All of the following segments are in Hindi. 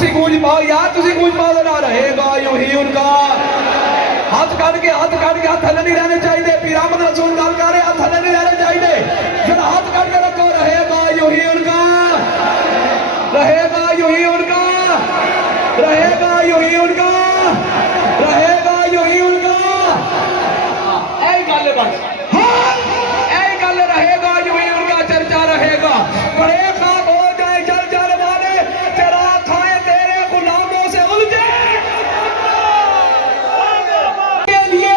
तुसी गूंज पाओ यार, तुसी गूंज पाओ तो ना रहेगा यूं ही उनका। हाथ काट के हाथ थले नहीं रहने चाहिए। पीर अहमद रसूल गल कर रहे, हाथ थले नहीं रहने चाहिए। जब हाथ काट के रखो, रहेगा यूं ही उनका, रहेगा यूं ही उनका, रहेगा यूं ही उनका, रहेगा यूं ही उनका। ऐ गल बस, हाँ ऐ गल, रहेगा यूं ही उनका, चर्चा रहेगा। बड़े खाब हो जाए जल जल वाले, तेरा खाए तेरे गुलामों से उलझे के लिए।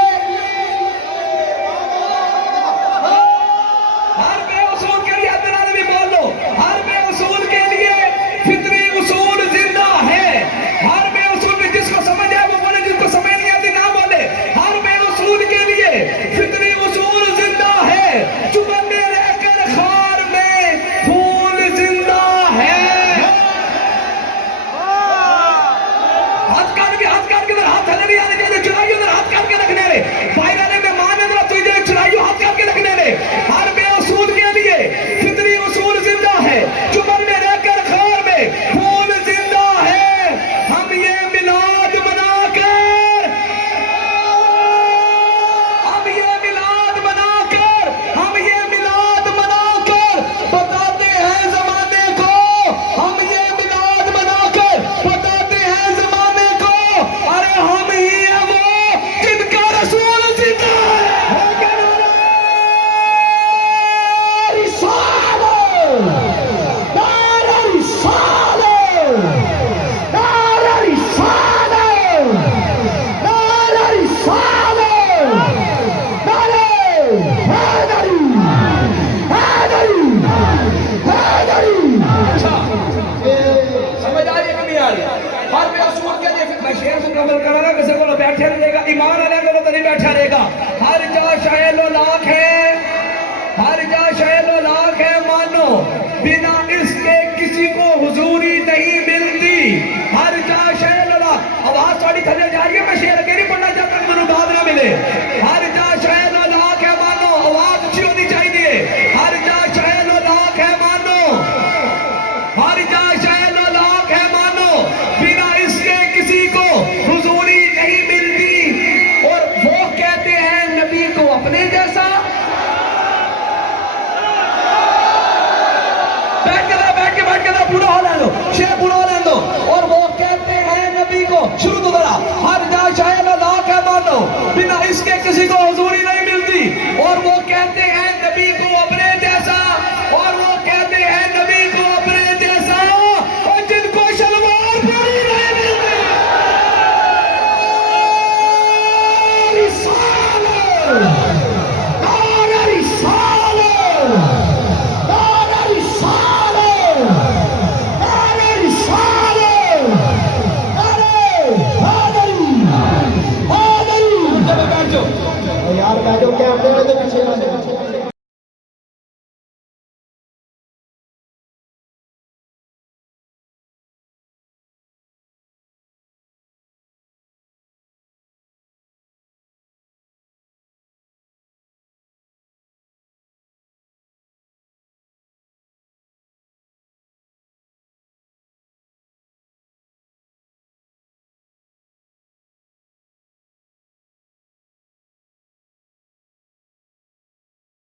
हर बेउसूल के लिए अदनान भी बोल लो, हर बेउसूल के लिए फितरी उसूल जिंदा है। हर बेउसूल में जिसको समझ आए वो बोले, जिसको समझ नहीं आती ना बोले। हर बेउसूल के लिए फितरी उसूल जिंदा है। चुपन में रहकर खार में फूल जिंदा है। हाथ काट के उधर हाथ थले नहीं आने चाहिए, चुराइयो उधर हाथ काट के रखने रे। बाहर आने में मान है तुझे चुराइयो हाथ काट के रखने रे। हर बेउसूल के लिए फितरी उसूल जिंदा है। चुपन में रहकर खार में फूल जिंदा है। हम ये मिलाद मनाकर, हम ये मिलाद मनाकर, हम ये मिलाद मनाकर बताते हैं जमाने को। हम ये मिलाद मनाकर बताते हैं जमाने को, अरे हम ही है वो जिनका रसूल जिंदा है। समझ आ रही है कि नहीं आ रही? हर बेअसूल के लिए मैं शेर से कमल कर रहा, किसी को बैठे रहेगा, ईमान आने को तो नहीं बैठा रहेगा। हर जा शैलो लाख है, हर जा शैलो लाख है, मानो बिना इसके किसी को